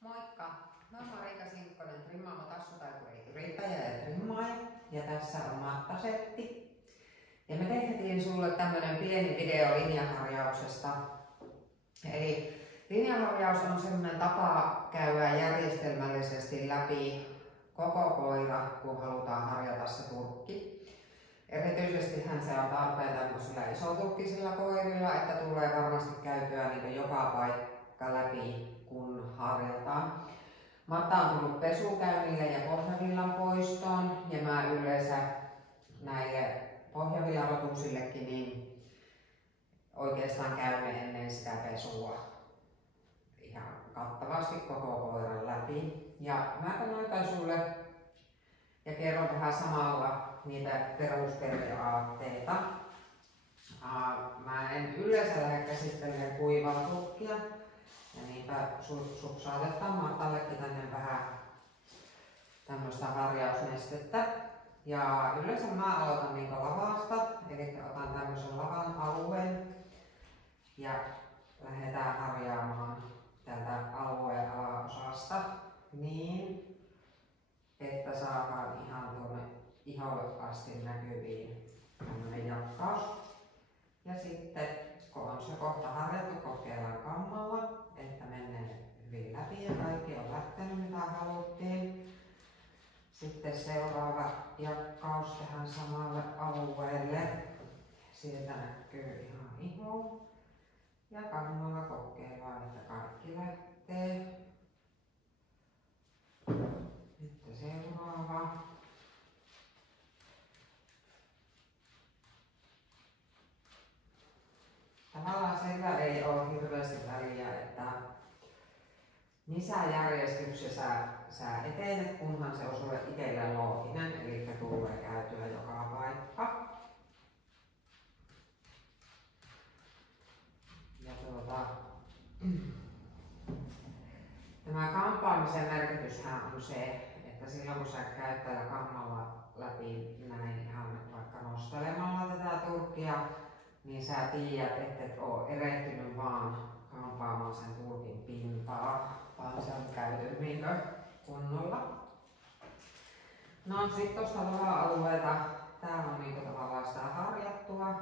Moikka! Mä oon Riikka Sinkkonen, Trimmaamo tassutaikuri yrittäjä ja trimmaaja. Ja tässä on mattasetti. Ja me tehtiin sulle tämmönen pieni video linjaharjauksesta. Eli linjaharjaus on semmonen tapa käydä järjestelmällisesti läpi koko koira, kun halutaan harjata se turkki. Erityisestihän se on tarpeen tämmöisillä isoturkkisilla koirilla, että tulee varmasti käytyä niitä joka paikka läpi, kun harjataan. Matta on tullut pesukäynnille ja pohjavillan poistoon, ja mä yleensä näille pohjavillarotuksillekin niin oikeastaan käyn ennen sitä pesua ihan kattavasti koko koiran läpi. Ja mä kannatan sulle ja kerron vähän samalla niitä perusperiaatteita. Mä en yleensä lähde käsittelemään kuivaa turkkia, ja niinpä saatetaan Matallekin tänne vähän tämmöistä harjausnestettä. Ja yleensä mä aloitan niinku lavasta, eli otan tämmöisen lavan alueen ja lähdetään harjaamaan tältä alueen alaosasta niin, että saadaan ihan tuonne iholle asti näkyviin tämmönen jakkaus. Ja sitten kun on se kohta harjattu, kokeillaan kammalla, että menee hyvin läpi ja kaikki on lähtenyt mitä haluttiin. Sitten seuraava jakkaus tähän samalle alueelle. Sieltä näkyy ihan iho. Ja kammalla kokeillaan, että kaikki lähtee. Sitten seuraava. Tavallaan sillä ei ole hirveästi väliä, että missä järjestyksessä sä etenet, kunhan se on sulle itselle looginen, eli tulee käytyä joka paikka. Ja tämä kampaamisen merkityshän on se, että silloin kun sä käyt tällä kammalla läpi näin ihan vaikka nostelemalla tätä turkkia, niin sä tiedät, että et oo erehtynyt vaan kampaamaan sen turkin pintaa, vaan se on käyty niinkö kunnolla. No sit tosta lava-alueelta, tää on niinku tavallaan sitä harjattua,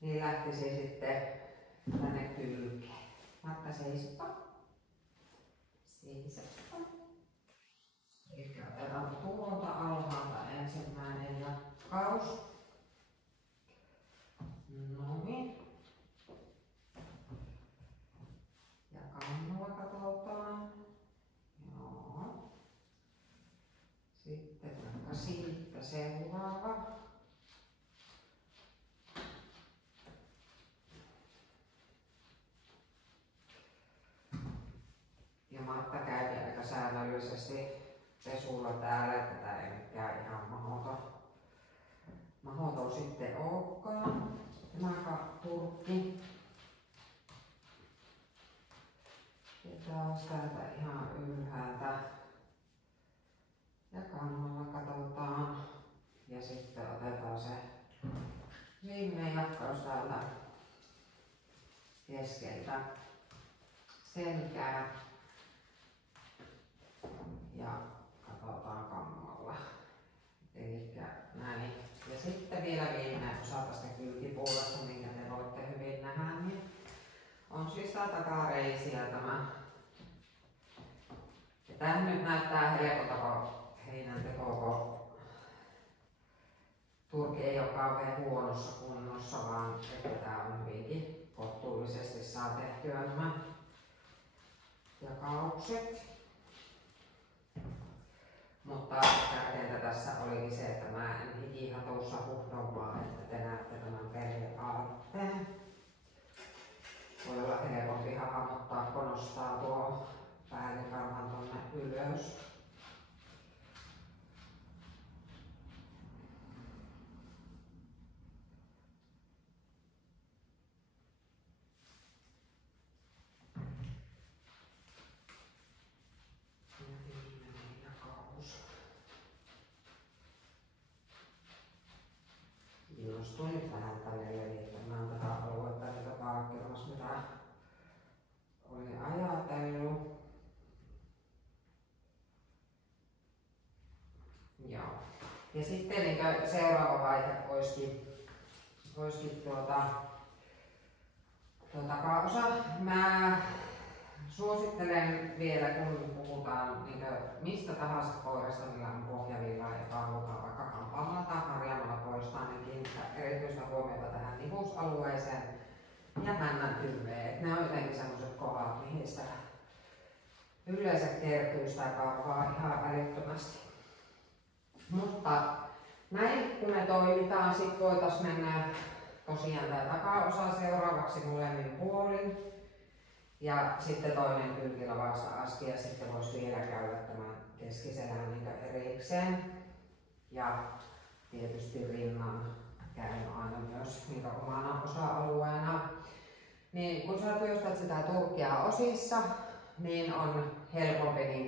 niin lähtisi sitten tänne kylkeen. Matta seisoppa. Seisoppa. Eli otetaan tuolta alhaalta ensimmäinen jakkaus. Noin. Ja kammalla katsotaan. Joo. Sitten vaikka siitä seuraava. Ja Matta käy aika säännöllisesti pesulla täällä, että tää ei mikään ihan mahoton sitten olekaan. Tämä turkki. Ja taas täältä ihan ylhäältä. Ja kammalla katsotaan. Ja sitten otetaan se viimeinen jakkaus täältä keskeltä selkää. Ja katsotaan kammalla. Elikkä näin. Ja sitten vielä viimeinen osa tästä kylkipuolesta, minkä te voitte hyvin nähdä, niin on siis tää takareisiä tämä. Ja tämähän nyt näyttää helpolta heinänteko, kun turki ei ole kauhean huonossa kunnossa, vaan että tää on hyvinkin kohtuullisesti saa tehtyä nämä jakaukset. Mutta tärkeintä tässä olikin se, että mä en hikihatussa huhdon vaan, että te näette tämän periaatteen. Voi olla helpompi hahmottaa, kun nostaa tuo päällikarvan tonne ylös. Innostuin nyt vähän tälle levittämään tätä aluetta, joka kerros mitä olin ajatellut. Ja sitten niin seuraava vaihe olisikin takaosa. Mä suosittelen vielä, kun puhutaan niin mistä tahansa koirasta, millä on pohjavilla, joka halutaan vaikka kampaamalla tai harjaamalla poistaa, niin kiinnittää erityistä huomiota tähän nivusalueeseen ja hännän tyveet. Ne on jotenkin sellaiset kohdat, mihin sitä yleensä kertyy sitä karvaa ihan älyttömästi. Mutta näin kun me toimitaan, sit voitais mennä tosiaan tää takaosa seuraavaksi molemmin puolin. Ja sitten toinen kylkilavasta asti ja sitten voisi vielä käydä tämän keskiselän niin erikseen. Ja tietysti rinnan käyn aina myös niin omana osa-alueena. Niin kun sä työstät sitä turkkia osissa, niin on helpompi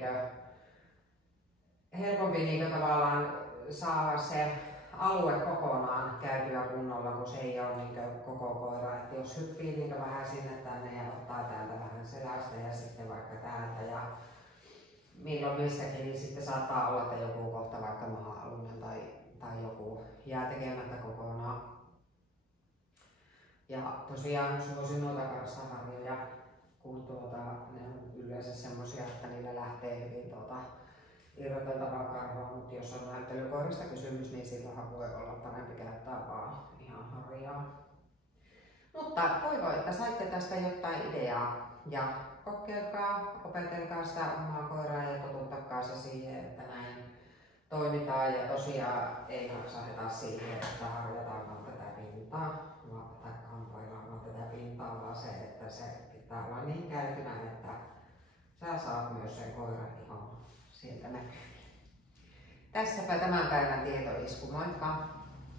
tavallaan saada se alue kokonaan käytyä kunnolla, kun se ei ole niin koko koira. Et jos hyppii niin vähän sinne tänne ja ottaa täältä vähän selästä ja sitten vaikka täältä ja milloin missäkin, niin sitten saattaa olla, että joku kohta vaikka maha-alunen tai joku jää tekemättä kokonaan. Ja tosiaan suosin noita karsaharjoja, kun ne on yleensä semmosia, että niillä lähtee hyvin irroteltavaa karvaa, mutta jos on näyttelykoirista kysymys, niin silloinhan voi olla parempi käyttää vaan ihan harjaa. Mutta toivon, että saitte tästä jotain ideaa ja kokeilkaa, opetelkaa sitä omaa koiraa ja totuttakaa se siihen, että näin toimitaan ja tosiaan ei maksaheta siihen, että harjataan vaan tätä pintaa, tai kampoillaan vaan tätä pintaa, vaan se, että se pitää olla niin käytynä, että sä saat myös sen koiran ihon sieltä näkyy. Tässäpä tämän päivän tietoisku, moikka!